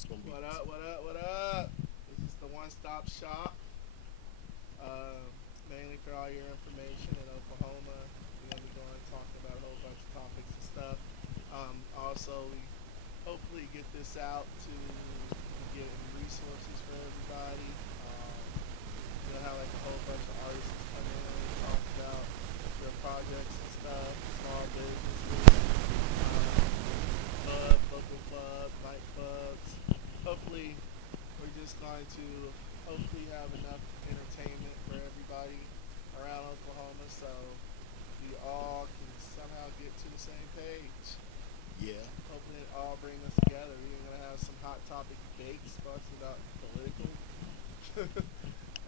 it's gonna be. What up? What up? What up? This is the one-stop shop, uh, mainly for all your information in Oklahoma. We're gonna be going talking about a whole bunch of topics and stuff. Also, we hopefully get this out to be getting resources for everybody. We'll have like a whole bunch of artists come in and talk about their projects and stuff, small businesses, local clubs, nightclubs. Hopefully, we're just going to hopefully have enough entertainment for everybody around Oklahoma, so we all can somehow get to the same page. Yeah, Hopefully, it all bring us together. We're gonna have some hot topic debates, talking about political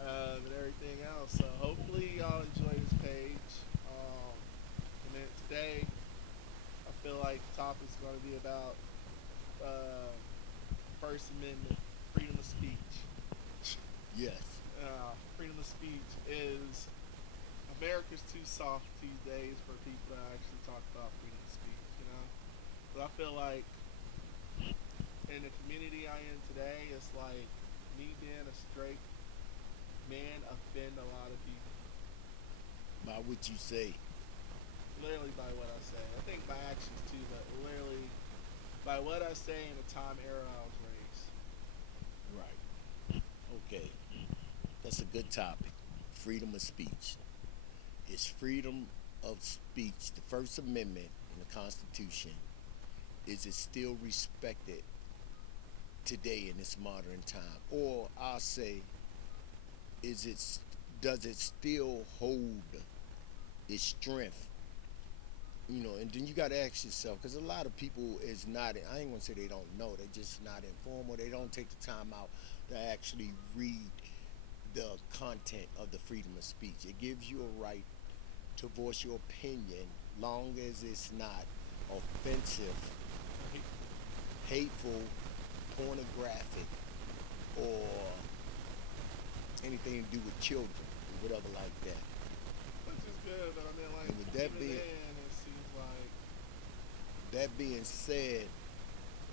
and everything else. So hopefully, y'all enjoy this page. And then today, I feel like the topic is going to be about uh, First Amendment, freedom of speech. yes, Freedom of speech is America's too soft these days for people to actually talk about freedom of speech. But I feel like in the community I am today, it's like me being a straight man offend a lot of people. by what you say. Literally by what I say. I think by actions too, but literally by what I say in the time era I was raised. Right. Okay. That's a good topic. Freedom of speech. Is freedom of speech, the First Amendment in the Constitution, is it still respected today in this modern time? Or I'll say, is it does it still hold its strength? And then you got to ask yourself, because a lot of people is not. I ain't gonna say they don't know. They're just not informed, or they don't take the time out to actually read the content of the freedom of speech. It gives you a right to voice your opinion, long as it's not offensive, Or hateful. hateful, pornographic, or anything to do with children, or whatever like that. Which is good, but I mean, like, And with even then, it seems like that being said,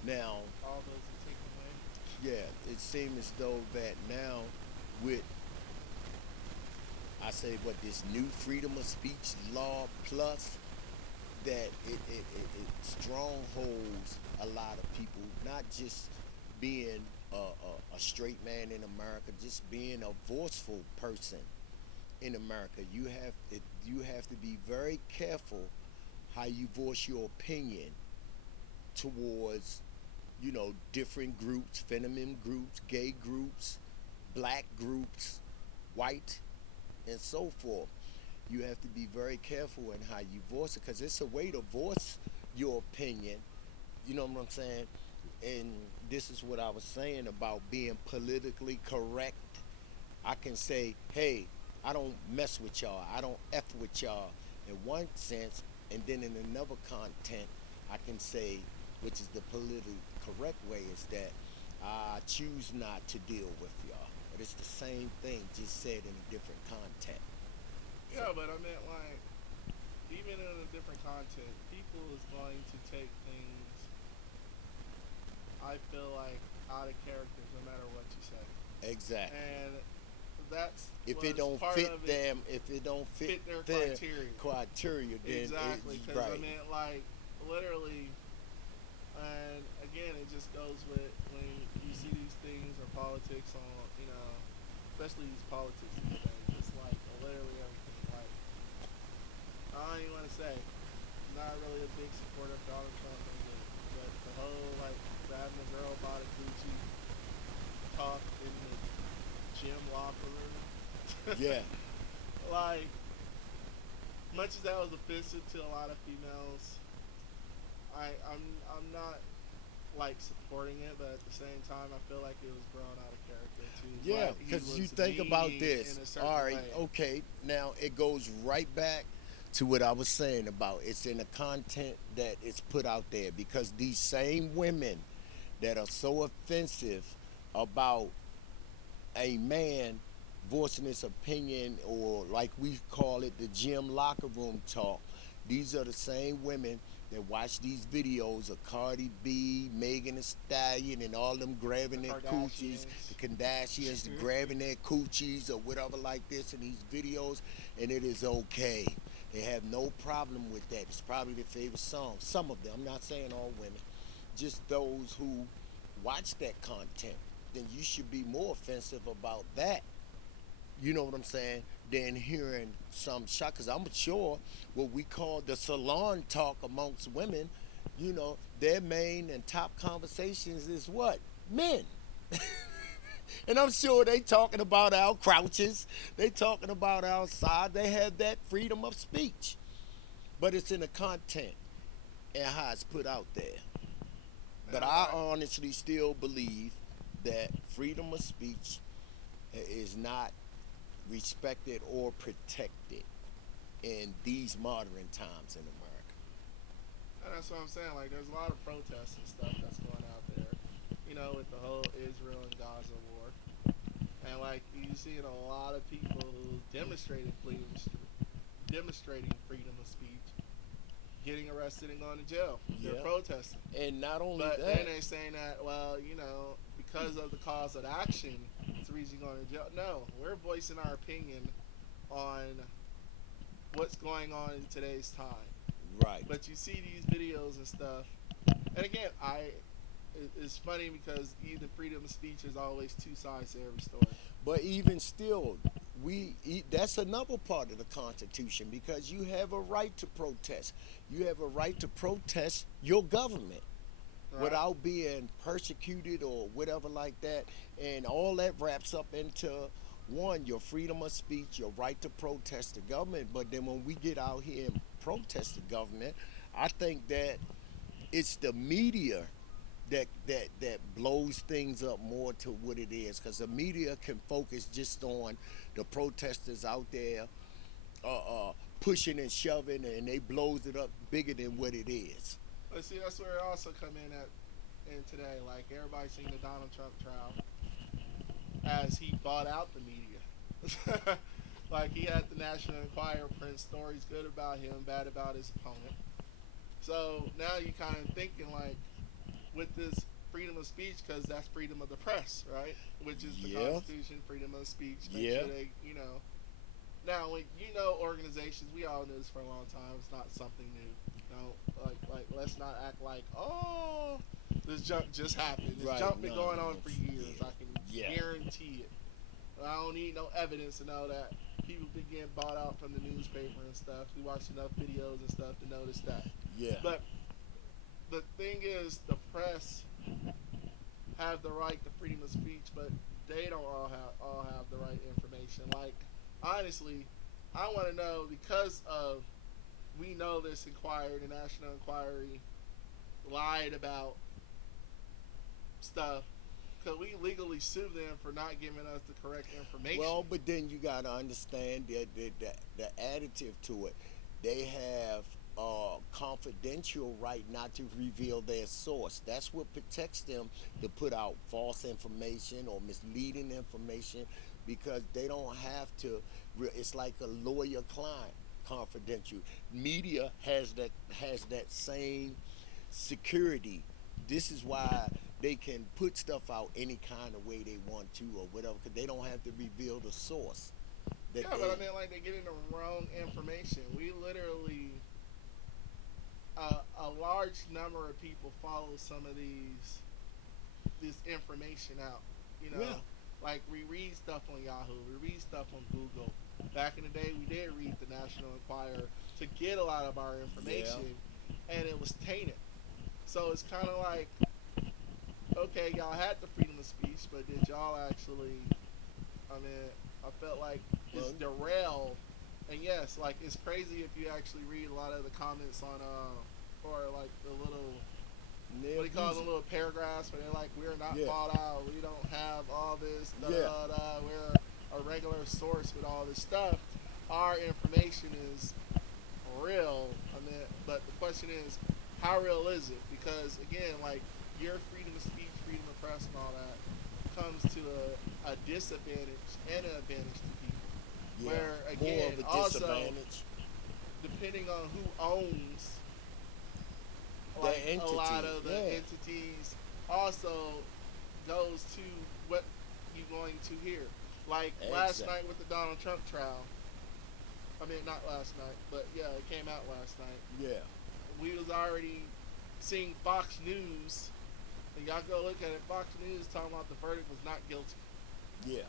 now, all those are taken away. yeah, it seems as though that now, with I say what this new freedom of speech law plus, that it strongholds a lot of people, not just being a straight man in America, just being a voiceful person in America. You have to be very careful how you voice your opinion towards different groups, feminine groups, gay groups, black groups, white, and so forth. You have to be very careful in how you voice it, because it's a way to voice your opinion. You know what I'm saying? And this is what I was saying about being politically correct. I can say, hey, I don't mess with y'all. I don't F with y'all in one sense. And then in another content, I can say, which is the politically correct way, is that I choose not to deal with y'all. But it's the same thing, just said in a different content. So, Yeah, but I meant like even in a different content, people is going to take things. I feel like out of character, no matter what you say, exactly. and that's If it was don't part fit of it. them, if it don't fit Fit their their criteria. criteria, then Exactly, it's because I right. mean, like, literally, and again, it just goes with when you see these things or politics on, especially these politics these days. It's like literally everything. Like, I don't even want to say, I'm not really a big supporter of Donald Trump, but the whole like grabbing the girl by the Gucci talk in the gym locker room, Yeah, like, much as that was offensive to a lot of females, I'm not like supporting it, but at the same time, I feel like it was grown out of character to yeah, what he because you was think about meaning in this. a All certain right, way. okay, now it goes right back to what I was saying about it's in the content that is put out there, because these same women that are so offensive about a man voicing his opinion, or like we call it the gym locker room talk, These are the same women that watch these videos of Cardi B, Megan Thee Stallion, and all them The grabbing their coochies, the Kardashians. Kardashians grabbing their coochies or whatever like this in these videos, and it is okay. They have no problem with that. It's probably their favorite song. Some of them, I'm not saying all women, just those who watch that content. Then you should be more offensive about that, you know what I'm saying, than hearing some shot. Because I'm sure what we call the salon talk amongst women, their main and top conversations is what? Men. And I'm sure they talking about our crouches. They talking about outside. They have that freedom of speech. But it's in the content and how it's put out there. But Now, I honestly still believe that freedom of speech is not respected or protected in these modern times in America. and that's what I'm saying. Like, there's a lot of protests and stuff that's going out there. With the whole Israel and Gaza war, and like you see a lot of people who demonstrating freedom of speech, getting arrested and going to jail. They're Yeah. protesting. And not only But then that, they're saying that, well, because of the cause of action, it's the reason you're going to jail. No, we're voicing our opinion on what's going on in today's time. right. But you see these videos and stuff, and again, it's funny because even freedom of speech is always two sides to every story. But even still, that's another part of the Constitution because you have a right to protest. You have a right to protest your government Right? without being persecuted or whatever like that. And all that wraps up into one, your freedom of speech, your right to protest the government. But then when we get out here and protest the government, I think that it's the media that blows things up more to what it is because the media can focus just on the protesters out there pushing and shoving and they blows it up bigger than what it is. But see, that's where it also come in today. Like everybody's seen the Donald Trump trial as he bought out the media. Like he had the National Enquirer print stories good about him, bad about his opponent. So now you kind of thinking like, with this freedom of speech, because that's freedom of the press, right? Which is the Yeah. Constitution, freedom of speech. Make Yeah. sure they. Now, when organizations, we all knew this for a long time. It's not something new. Like let's not act like, oh, this jump just happened. This Right, jump been no, going on no, for years. yeah, I can yeah. guarantee it. I don't need no evidence to know that people been getting bought out from the newspaper and stuff. We watched enough videos and stuff to notice that. Yeah. But the thing is, the press have the right to freedom of speech, but they don't all have the right information. Like honestly, I want to know because of we know this Inquirer, the National Inquiry, lied about stuff. Could we legally sue them for not giving us the correct information? Well, but then you got to understand that the additive to it, they have a confidential right not to reveal their source. That's what protects them to put out false information or misleading information because they don't have to. It's like a lawyer-client confidential. Media has that same security. This is why they can put stuff out any kind of way they want to or whatever because they don't have to reveal the source. Yeah, but I mean, like they're getting the wrong information. We literally, a large number of people follow some of this information out. Yeah. Like we read stuff on Yahoo, we read stuff on Google. Back in the day, we did read the National Enquirer to get a lot of our information, and it was tainted. So it's kind of like, okay, y'all had the freedom of speech, but did y'all actually? I mean, I felt like it's derailed. And yes, like it's crazy if you actually read a lot of the comments on or like the little what do you call them, little paragraphs where they're like, we're not bought out, we don't have all this, we're a regular source with all this stuff. Our information is real. I mean, but the question is, how real is it? Because again, like your freedom of speech, freedom of press, and all that comes to a disadvantage and an advantage to people. Yeah. Where More again, of a also, disadvantage. depending on who owns That like a lot entity, of the yeah, entities, also goes to what you're going to hear. Like last exactly, night with the Donald Trump trial. I mean, not last night, but yeah, it came out last night. yeah, We was already seeing Fox News, and y'all go look at it. Fox News talking about the verdict was not guilty, yeah,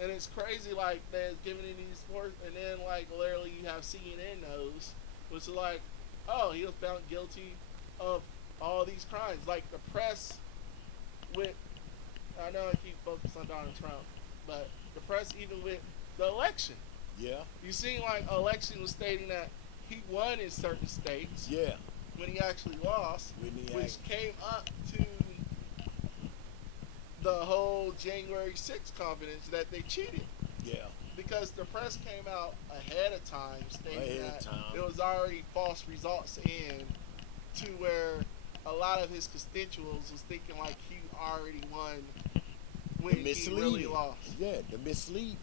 and it's crazy. Like they're giving it these sports, and then like literally you have CNN knows, which is like, oh, he was found guilty of all these crimes. Like the press with, I know I keep focused on Donald Trump, but the press even with the election. yeah, You seen like election was stating that he won in certain states yeah. when he actually lost, When he which came up to the whole January 6th confidence that they cheated yeah, because the press came out ahead of time stating ahead of that time. there was already false results in to where a lot of his constituents was thinking like he already won The when he really misleading, lost. yeah, the misleading,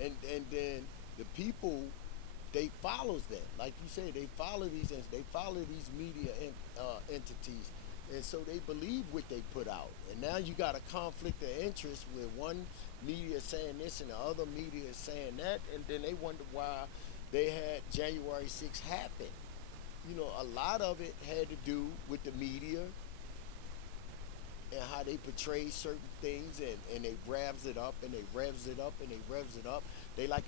and then the people they follows that. Like you said, they follow these media entities, and so they believe what they put out. And now you got a conflict of interest where one media is saying this and the other media is saying that, and then they wonder why they had January 6th happen. A lot of it had to do with the media and how they portray certain things, and they revs it up and they revs it up and they revs it up. They like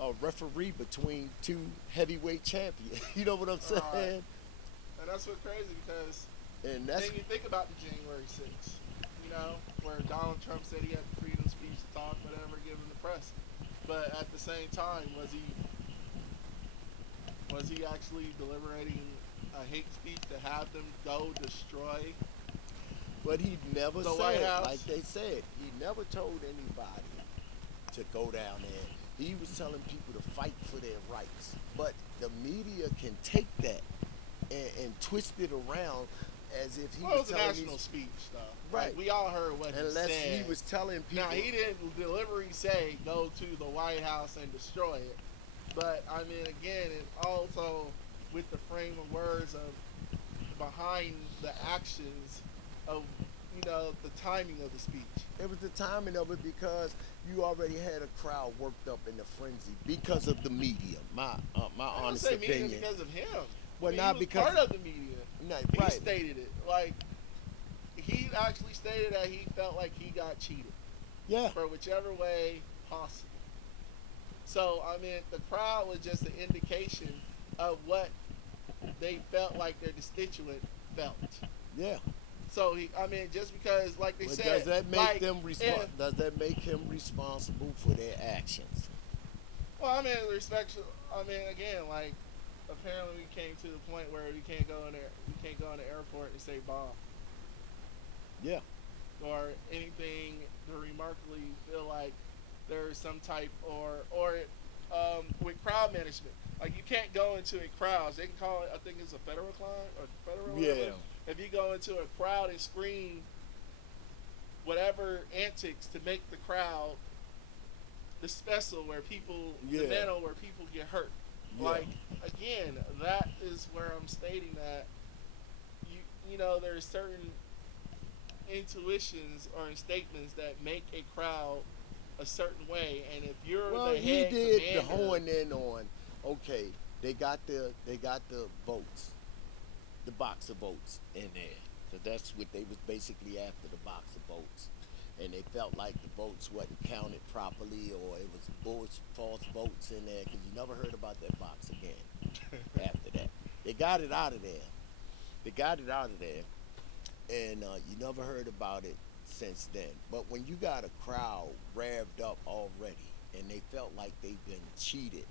a referee between two heavyweight champions. You know what I'm Alright. saying? And that's what's crazy because And then that's you think about the January 6th, where Donald Trump said he had the freedom of speech to talk, whatever, given the press. But at the same time, was he actually deliberating a hate speech to have them go destroy what he never the White said. Like House? they said, he never told anybody to go down there. He was telling people to fight for their rights. But the media can take that and twist it around as if he Well, it was was a telling national these speech, though. right. Like we all heard what he Unless he said. was telling Now people, he didn't deliberately say go to the White House and destroy it, but I mean again, it also with the frame of words of behind the actions of the timing of the speech. it was the timing of it because you already had a crowd worked up in the frenzy because of the media. My I don't honest say media opinion. because of him. I Well, mean, he not was because part of the media. no, He right. stated it. Like he actually stated that he felt like he got cheated Yeah, for whichever way possible. So I mean, the crowd was just an indication of what they felt like their constituent felt. yeah. So I mean, just because, like they But said, like if does that make him responsible for their actions? well, I mean, respect. I mean, again, like apparently we came to the point where we can't go in there. We can't go in the airport and say bomb Yeah, or anything to remarkably feel like there's some type or with crowd management. Like you can't go into a crowd. They can call it. I think it's a federal crime or federal. Whatever. yeah, If you go into a crowd and scream whatever antics to make the crowd the special where people the yeah, metal where people get hurt. yeah. Like again, that is where I'm stating that there's certain intuitions or statements that make a crowd a certain way, and if you're Well, the he head did the commander, honing in on. Okay, they got the votes, the box of votes in there. So that's what they was basically after, the box of votes, and they felt like the votes wasn't counted properly, or it was false votes in there because you never heard about that box again. After that, they got it out of there. They got it out of there, and you never heard about it since then. But when you got a crowd revved up already, and they felt like they've been cheated,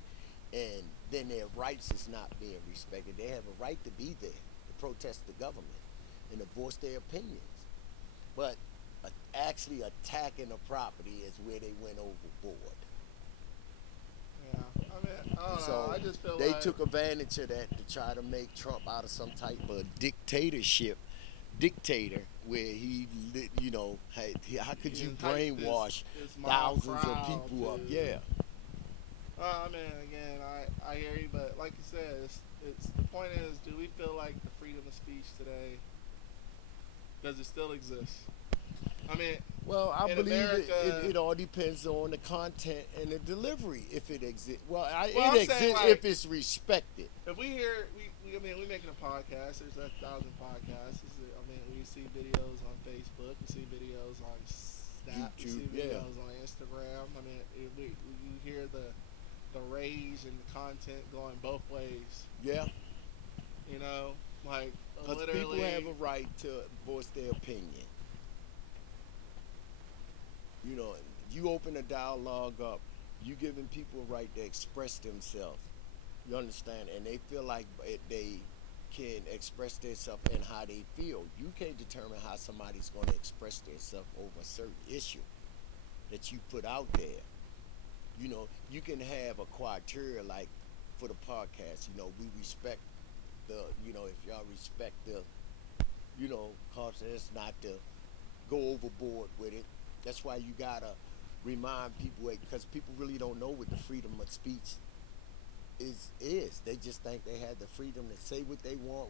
and then their rights is not being respected, they have a right to be there to protest the government and to voice their opinions. But actually attacking the property is where they went overboard. yeah, I mean, I And don't know. so I just feel they like took advantage of that to try to make Trump out of some type of dictator where how could he you hyped this brainwash this mob thousands of crowd people up? to Yeah, I mean, again, I hear you, but like you said, it's the point is, do we feel like the freedom of speech today does it still exist? I mean, Well, I in believe America, it all depends on the content and the delivery, if it exists. Well, well, it I'm saying exists like if it's respected. if we hear I mean, we making a podcast. There's 1,000 podcasts. I mean, we see videos on Facebook. We see videos on Snap. We YouTube, see yeah, videos on Instagram. I mean, you hear the rage and the content going both ways. yeah, You know, like because people have literally. a right to voice their opinion. You know, you open a dialogue up, you giving people a right to express themselves. You understand, and they feel like they can express themselves and how they feel. You can't determine how somebody's going to express themselves over a certain issue that you put out there. You know, you can have a criteria like for the podcast. You know, we respect the. You know, if y'all respect the. You know, cause it's not to go overboard with it. That's why you gotta remind people because people really don't know what the freedom of speech is. They just think they have the freedom to say what they want,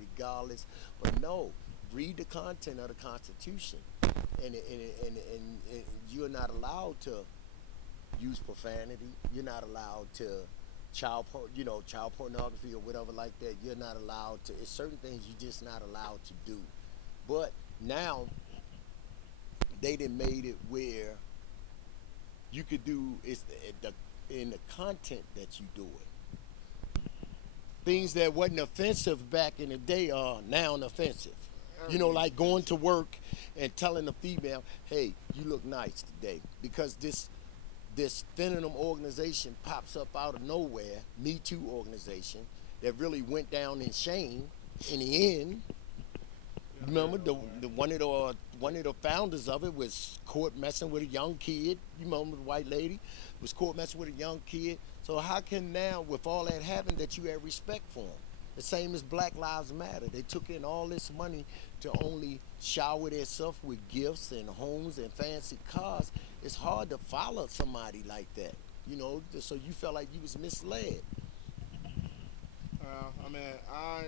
regardless. But no, read the content of the Constitution, and you're not allowed to use profanity. You're not allowed to child pornography or whatever like that. You're not allowed to. It's certain things you're just not allowed to do. But now they done made it where you could do the in the content that you do it. Things that wasn't offensive back in the day are now offensive. You know, Everything's like going to offensive. work and telling the female, "Hey, you look nice today," because this feminism organization pops up out of nowhere, Me Too organization, that really went down in shame in the end. Yeah, I heard Remember over there. the one of the founders of it was caught messing with a young kid. You remember the white lady was caught messing with a young kid. So how can now, with all that happened, that you have respect for them? The same as Black Lives Matter. They took in all this money to only shower themselves with gifts and homes and fancy cars. It's hard to follow somebody like that. You know, so you felt like you was misled. I mean, I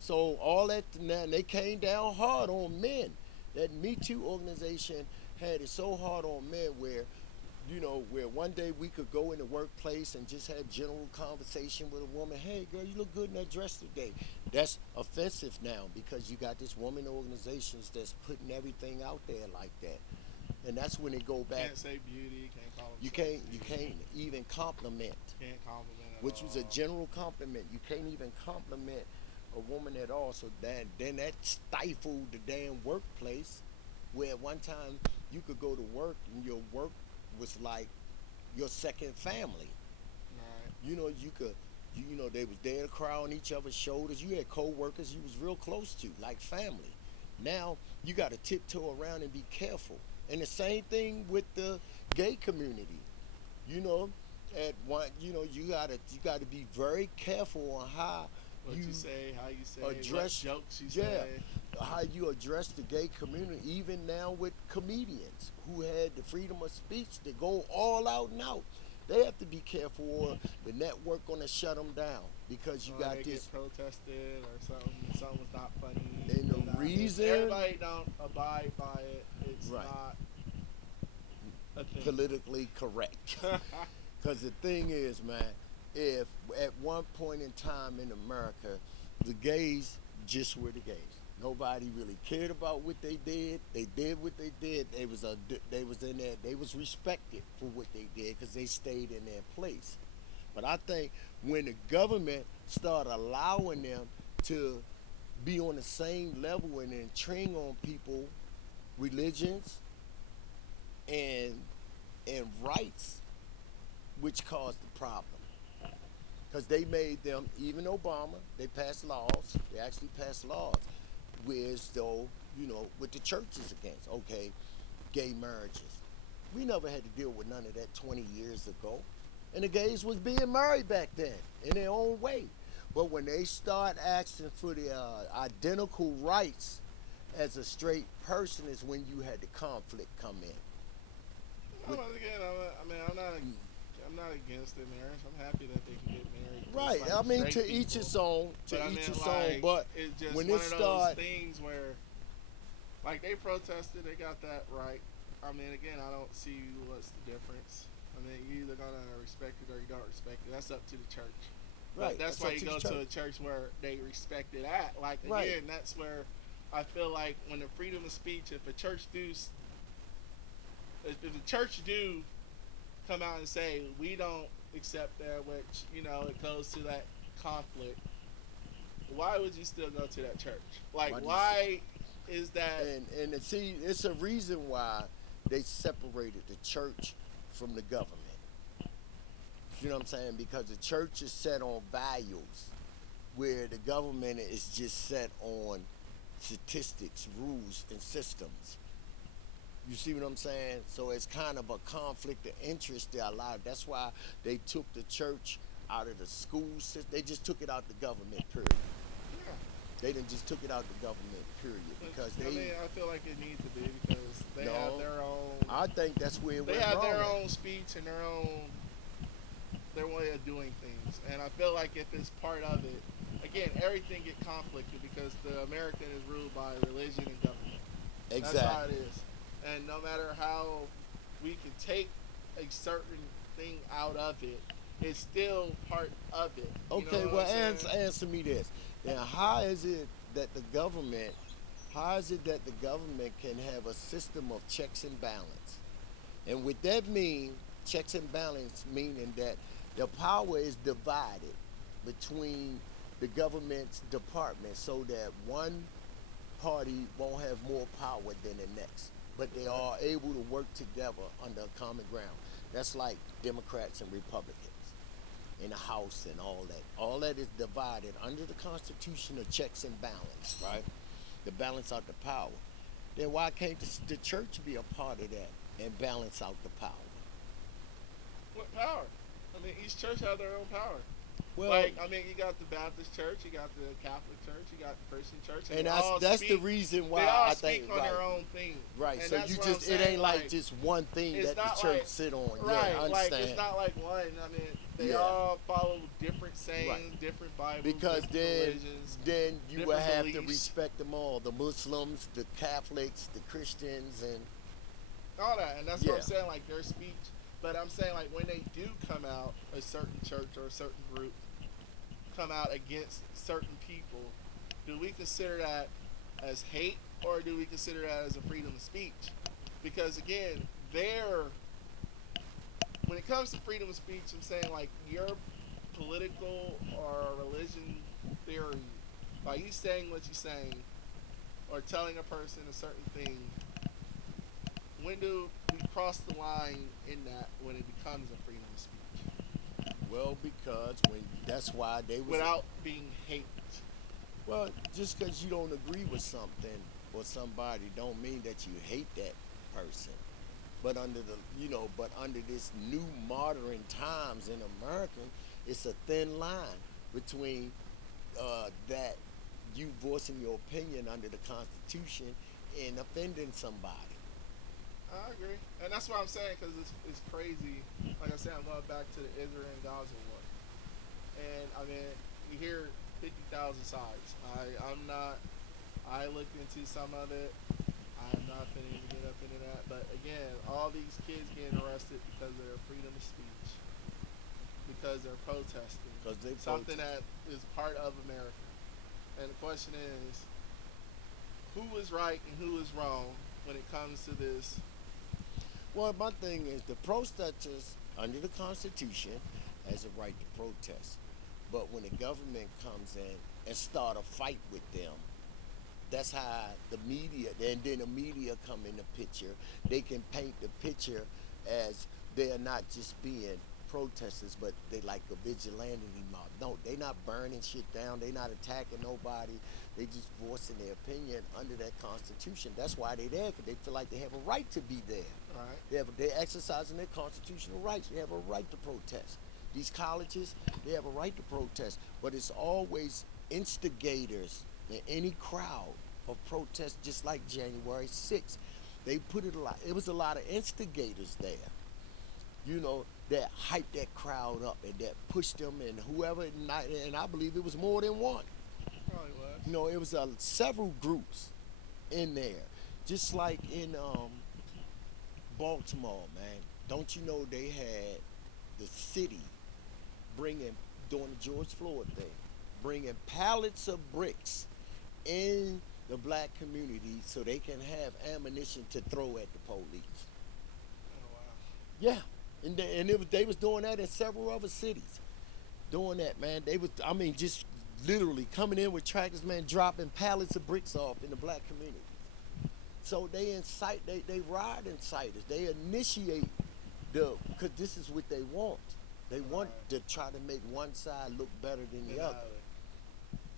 So all that, and they came down hard on men. That Me Too organization had it so hard on men where, where one day we could go in the workplace and just have general conversation with a woman. Hey, girl, you look good in that dress today. That's offensive now because you got this woman organizations that's putting everything out there like that, and that's when they go back. can't say beauty. Can't call them You sexy. can't even compliment, Can't compliment at which was a all. general compliment. You can't even compliment a woman at all. So then that stifled the damn workplace, where at one time you could go to work and your work was like your second family. Right. You know, they was there to cry on each other's shoulders. You had co-workers you was real close to, like family. Now you got to tiptoe around and be careful. And the same thing with the gay community. You know, at one, you gotta be very careful on how What you you say, how you say, what address, jokes you yeah, say. how you address the gay community. Even now with comedians who had the freedom of speech to go all out and out, they have to be careful, or the network gonna shut them down because you Or got they this. get protested or something. Something's not funny. And They're the not, if reason, everybody don't abide by it, it's right, not a thing. politically correct. Because the thing is, man, if at one point in time in America, the gays just were the gays. Nobody really cared about what they did. They did what they did. They was in there. They was respected for what they did because they stayed in their place. But I think when the government started allowing them to be on the same level and then train on people, religions and rights, which caused the problem. Because they made them, even Obama, they passed laws. They actually passed laws, whereas though, with the churches against, okay, gay marriages. We never had to deal with none of that 20 years ago. And the gays was being married back then in their own way. But when they start asking for the identical rights as a straight person is when you had the conflict come in. I'm With, not, again, I mean, I'm not against their marriage. I'm happy that they can get married. Just Right. like I mean, straight to each people. his own. But To I each mean, his own. like, But it's just when one it of those start, things where, like, they protested, they got that right. I mean, again, I don't see what's the difference. I mean, you either gonna respect it or you don't respect it. That's up to the church. But right. that's That's why up you to the go to a church. church where they respect it at. Like, Right. again, that's where I feel like when the freedom of speech, if a church do, if the church do come out and say we don't accept that, which it goes to that conflict. Why would you still go to that church? Like, Why do you? why is that? And see, it's a reason why they separated the church from the government. You know what I'm saying? Because the church is set on values, where the government is just set on statistics, rules, and systems. You see what I'm saying? So it's kind of a conflict of interest there. A lot. That's why they took the church out of the school system. They just took it out the government. Period. Yeah, They didn't just took it out the government. Period. Because I mean, they I feel like it needs to be because they have no. their own. I think that's where it They went have wrong their at. own speech and their way of doing things, and I feel like if it's part of it, again, everything get conflicted because the American is ruled by religion and government. That's how it Exactly. is. And no matter how we can take a certain thing out of it, it's still part of it. You know Okay, what well, I'm saying? answer me this. Now, how is it that the government, can have a system of checks and balance? And with that mean, checks and balance meaning that the power is divided between the government's departments so that one party won't have more power than the next, but they Right. are able to work together under a common ground. That's like Democrats and Republicans in the House and all that. All that is divided under the Constitution of checks and balance, right? To balance out the power. Then why can't the church be a part of that and balance out the power? What power? I mean, each church has their own power. Well, Like, I mean, you got the Baptist church, you got the Catholic church, you got the Christian church, and and that's the reason why they all I think speak on right, their own thing. right. And So that's you what I'm just it saying. ain't like Like, just one thing it's that the not church like sit on. Yeah, right, I like it's understand. not like one. I mean, they Yeah, all follow different right. sayings, different Bibles, Because different then religions, then you will different have to beliefs, respect them all, the Muslims, the Catholics, the Christians, and all that. And that's what I'm yeah. saying. Like their speech, but I'm saying like when they do come out, a certain church or a certain group come out against certain people, do we consider that as hate or do we consider that as a freedom of speech? Because again, they're when it comes to freedom of speech, I'm saying like your political or religion theory, by you saying what you're saying or telling a person a certain thing, when do we cross the line in that when it becomes a freedom of speech Well, because when that's why they was without being hate? well, just because you don't agree with something or somebody, don't mean that you hate that person. But under but under this new modern times in America, it's a thin line between that you voicing your opinion under the Constitution and offending somebody. I agree, and that's what I'm saying because it's crazy. Like I said, I'm going back to the Israel and Gaza war, and I mean, you hear 50,000 sides. I'm not. I looked into some of it. I'm not finna even get up into that. But again, all these kids getting arrested because of their freedom of speech, because they're protesting Because they something protest. that is part of America. And the question is, who is right and who is wrong when it comes to this? Well, my thing is the protesters under the Constitution has a right to protest. But when the government comes in and start a fight with them, that's how the media, and then the media come in the picture. They can paint the picture as they're not just being protesters, but they like a vigilante mob. No, they not burning shit down. They not attacking nobody. They just voicing their opinion under that Constitution. That's why they there, because they feel like they have a right to be there. Right. They're exercising their constitutional rights. They have a right to protest. These colleges, they have a right to protest, but it's always instigators in any crowd of protest, just like January 6th. They put it a lot. It was a lot of instigators there. you know, that hyped that crowd up and that pushed them and whoever, and I believe it was more than one. Probably was. You know, it was several groups in there, just like in Baltimore, man. Don't you know they had the city bringing during the George Floyd thing, bringing pallets of bricks in the black community so they can have ammunition to throw at the police. Oh wow. Yeah, and they was doing that in several other cities. Doing that, man. They was, I mean, just literally coming in with tractors, man, dropping pallets of bricks off in the black community. So they incite, they ride inciters. They initiate because this is what they want. They want Right. to try to make one side look better than Then the other.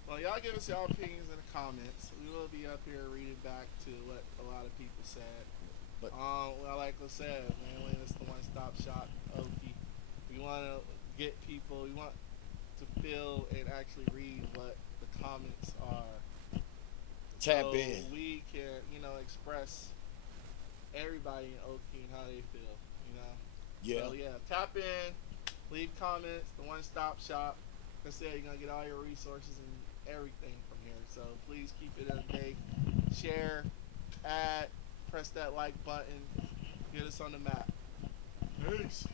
well, y'all give us your opinions in the comments. We will be up here reading back to what a lot of people said. But Well, like I said, mainly it's the one-stop shop, Okie. We want to get people. We want to feel and actually read what the comments are, tap so in. we can, express everybody in Okie and how they feel. You know. Yeah. So yeah, tap in, leave comments. The one-stop shop. Like I said, you're gonna get all your resources and everything from here. So please keep it up to date. Share, add, press that like button. Get us on the map. Peace.